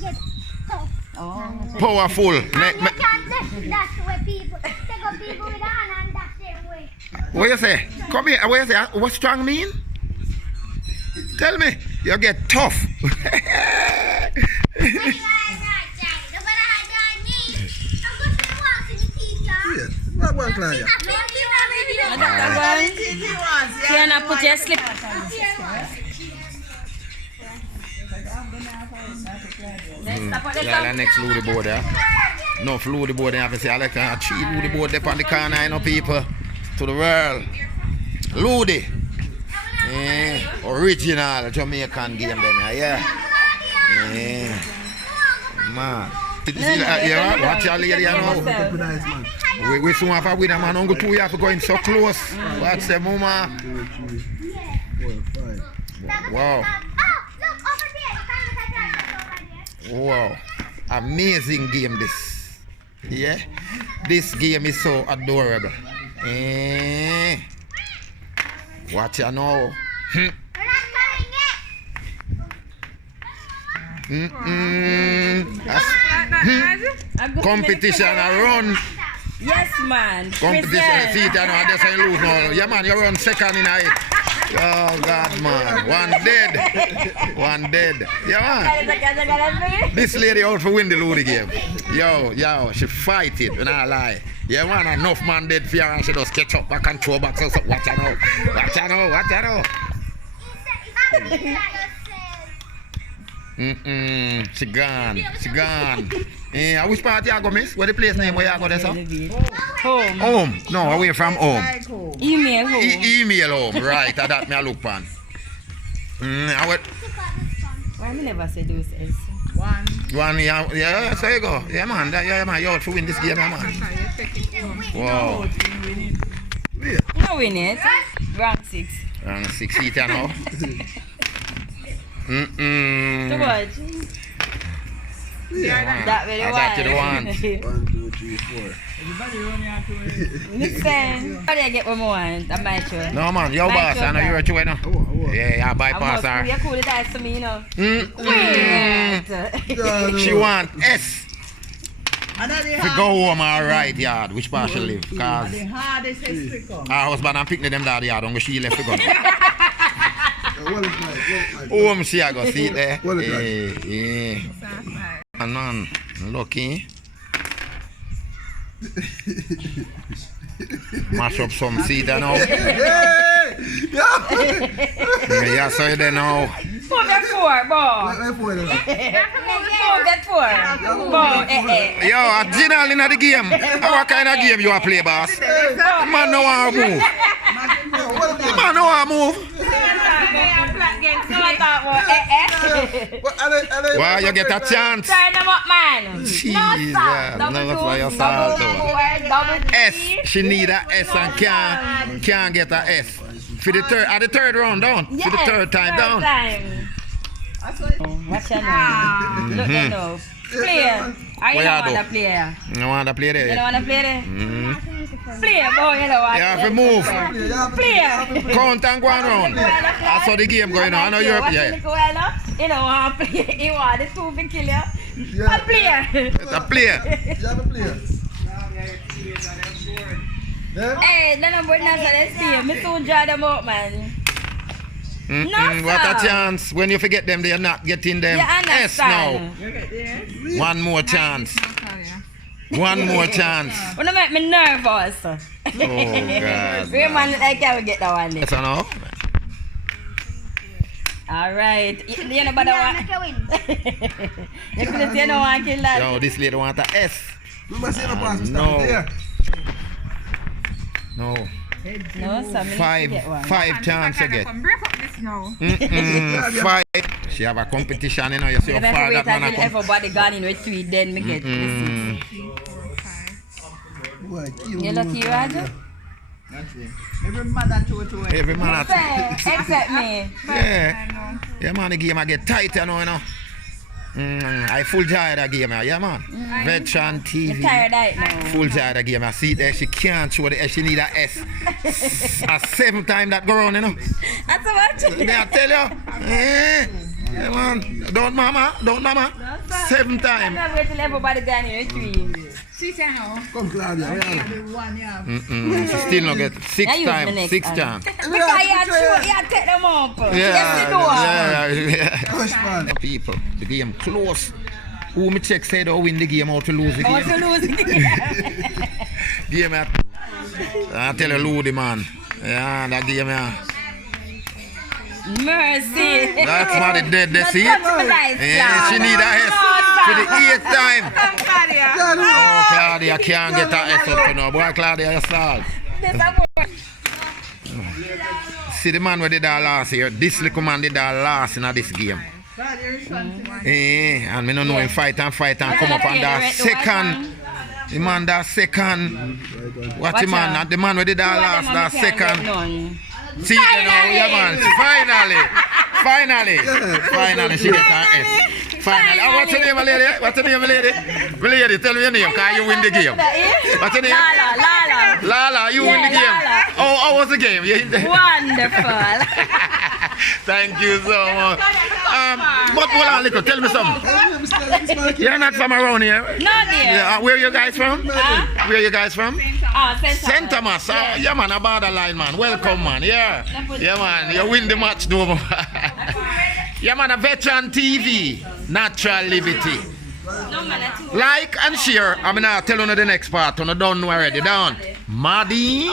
get tough. Oh. Powerful. And you can't dash away people. Take up people with a hand and dash them away. What you say? Come here. What you say? What strong mean? Tell me. You get tough. What Claudia? Can I put your slip? Yeah, the next Ludi board there. No Ludi board there. I have to say, I like a cheap Ludi board there on the corner, you know, people. To the world. Ludi. Original Jamaican game then, yeah. Man. Yeah, watch your lady, you know. We soon have a winner, man. Uncle 2 you have to go in so close. Watch the mama. 2, 3, 4, 5. Wow. Wow. Amazing game this. Yeah. This game is so adorable. Watch you now. Competition a run. Yes, man. Competition. See it now. That's how you lose now. Yeah, man. You run second in it. Oh God, man. One dead. One dead. Yeah, man. This lady out for win the Ludi game. Yo, she fight it. When I lie. Yeah, man. Enough man dead for her and she just catch up back and throw back. So watch her now. Watch her now. Watch her now. She gone. She gone. Which part you go, miss? What the place name where you go there, sir? Home. Home. No, away from home. Email home. Email home. Right, that me a look pan. Why me never say those S? One, yeah, so you go. Yeah, man. Yeah, man. You out to win this game, yeah, man. Wow. No win it. Round 6. Round 6 seat now. Too much. Yeah, That very one. That to the one. 1, 2, 3, 4. Listen. How do I get one more? I'm my show. No, man. Yo, boss. I know you're a two, now. Yeah, bypass her. You're cool with that to me, you know. She want S. To go home alright, yard. Which part she live? Cause The hardest is to come. her husband and picnic them that yard on where she left to go. What is my? Home she a go see there. What is Yeah. None. Lucky. Mash up some seed now. Yeah, so you now. 4 get 4, boy. Where 4 then? 4 get 4. Boy, Yo, a general in the game. What kind of game you a play, boss? Man no want to move. Man no want to move. Well, you get a chance. Turn them up, man. Jesus, No, no, stop. for your Double salt. S. T. She need a S and can't get a S. For the third, at the third round down. For the third time down. Watch your nose. Look at nose. Player. Are you What not you want to play? You want to play You don't there? want to play there? Play, boy. You don't want You have to move. Play. Count and go around. That's how the game going on. I know you're yeah. You don't want to play. You want the 2 to kill you. A player. It's a player. You have a player. Hey, the number not on the team. Me soon draw them out, man. What a chance. When you forget them, they are not getting them. You S now. understand? One more chance. One more chance. Wanna make me nervous. Oh, God. Real man, I can't get that one. Yes or no? Alright. You know about that one? You couldn't say no one kill that. Yo, this lady want a S. Remember saying a pass, Mr. No. There. No. No, so me need to get one. Five chance you get. Break up this now. 5. She have a competition, you know. You see You how have far to that wait man a until come. everybody gone in with 3, then me get the 6. Boy, You lucky, Roger? Every mother to Every man Fair, except me. Yeah. Yeah, man, the game I get tight, you know. I full joy that game, yeah, man. Veteran TV. You're tired right now. Full joy that game. I see there, she can't show the S, she need a S. A 7 time that go round, you know. That's what May I tell you? Yeah, man. Don't mama. 7 I'm times. not waiting till everybody down here three. See how? Come, Claudia. We are. The one, yeah. She still not get 6 I use the times. next 6 one. times. Because you take them up. Yeah. Push, man. People, the game close. Who me check said win the game or to lose the game? Also losing. Game at I tell you Ludi man. Yeah, that game yeah. Mercy. That's what it did, they see it? Yeah, she need a S for the 8th time. Claudia. Oh Claudia can't get a S up to now. Boy Claudia you solve. See the man who did that last year. This little man did that last in this game. Claudia is something. And me don't know him fight and come up on that second. The man that second. What the man? Not the man who did that last, that second. See you know, yeah man. Finally she get her S. Finally. Oh, what's your name, lady? Lady, tell me your name, because you win the game. What's your name? Lala. Lala, you win the game. Lala. Oh, how was the game? Wonderful. Thank you so much. But hold on, little, tell me something. You're not from around here? No, dear. Yeah, where you guys from? Where you guys from? St. Thomas. Yeah, man, a borderline, man. Welcome, man. Yeah, man. You win the match, no more. Yeah, man, a Veteran TV. Natural Liberty. Like and share. I'm going to tell you the next part. You don't know already. Down. Maddie.